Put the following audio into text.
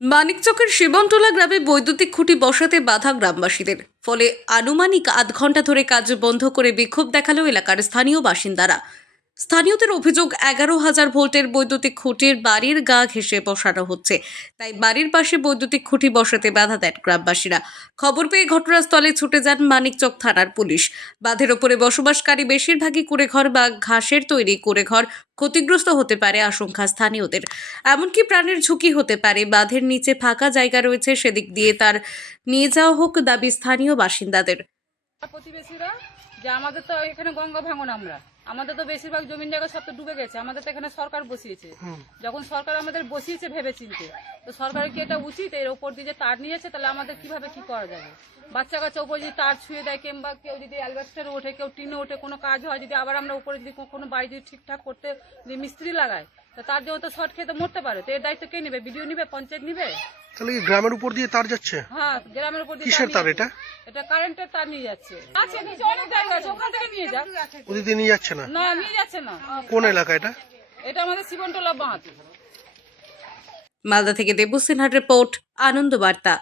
মানিকচকের শিবনটোলা গ্রামে বৈদ্যুতিক খুঁটি বসাতে বাধা গ্রামবাসীদের। ফলে আনুমানিক আধ ঘণ্টা ধরে কাজ বন্ধ করে বিক্ষোভ দেখাল এলাকার স্থানীয় বাসিন্দারা। স্থানীয়দের অভিযোগ এগারো হাজার ভোল্টের বৈদ্যুতিক খুঁটির বাড়ির গা ঘেঁষে বসানো হচ্ছে। তাই বাড়ির পাশে বৈদ্যুতিক খুঁটি বসাতে বাধা দেন গ্রামবাসীরা। খবর পেয়ে ঘটনাস্থলে ছুটে যান মানিকচক থানার পুলিশ। বাঁধের ওপরে বসবাসকারী বেশিরভাগই কুড়েঘর বা ঘাসের তৈরি কুড়েঘর ক্ষতিগ্রস্ত হতে পারে আশঙ্কা স্থানীয়দের। এমনকি প্রাণের ঝুঁকি হতে পারে। বাঁধের নিচে ফাঁকা জায়গা রয়েছে, সেদিক দিয়ে তার নিয়ে যাওয়া হোক দাবি স্থানীয় বাসিন্দাদের। প্রতিবেশীরা যে আমাদের তো এখানে গঙ্গা ভাঙন আমরা। আমাদের তো বেশিরভাগ জমিন জায়গা সব তো ডুবে গেছে। আমাদের তো এখানে সরকার বসিয়েছে। যখন সরকার আমাদের বসিয়েছে ভেবে চিনতে তো সরকারের কি এটা উচিত? এর ওপর দিয়ে যে তার নিয়েছে তাহলে আমাদের কীভাবে কি করা যাবে? বাচ্চা কাচ্চা উপরে যদি তার ছুঁয়ে দেয় কিংবা কেউ যদি অ্যালবাস্টারে ওঠে কেউ টিনে ওঠে কোনো কাজ হয় যদি আবার আমরা উপরে যদি কোনো বাড়ি যদি ঠিকঠাক করতে যদি মিস্ত্রি লাগায় তো তার জন্য তো শর্ট খেয়ে তো মরতে পারে। তো এর দায়িত্ব কে নেবে? বিডিও নিবে? পঞ্চায়েত নিবে? তাহলে কি গ্রামের উপর দিয়ে তার যাচ্ছে? হ্যাঁ গ্রামের উপর দিয়ে কিসের তার এটা? এটা কারেন্টের তার নিয়ে যাচ্ছে। আছে নিচে অনেক জায়গা আছে ওখান থেকে নিয়ে যাক। দিয়ে নিয়ে যাচ্ছে না? না নিয়ে যাচ্ছে না। কোন এলাকা এটা? এটা আমাদের শিবনটোলা বাঁধ। মালদা থেকে দেবু সিনহার রিপোর্ট আনন্দ বার্তা।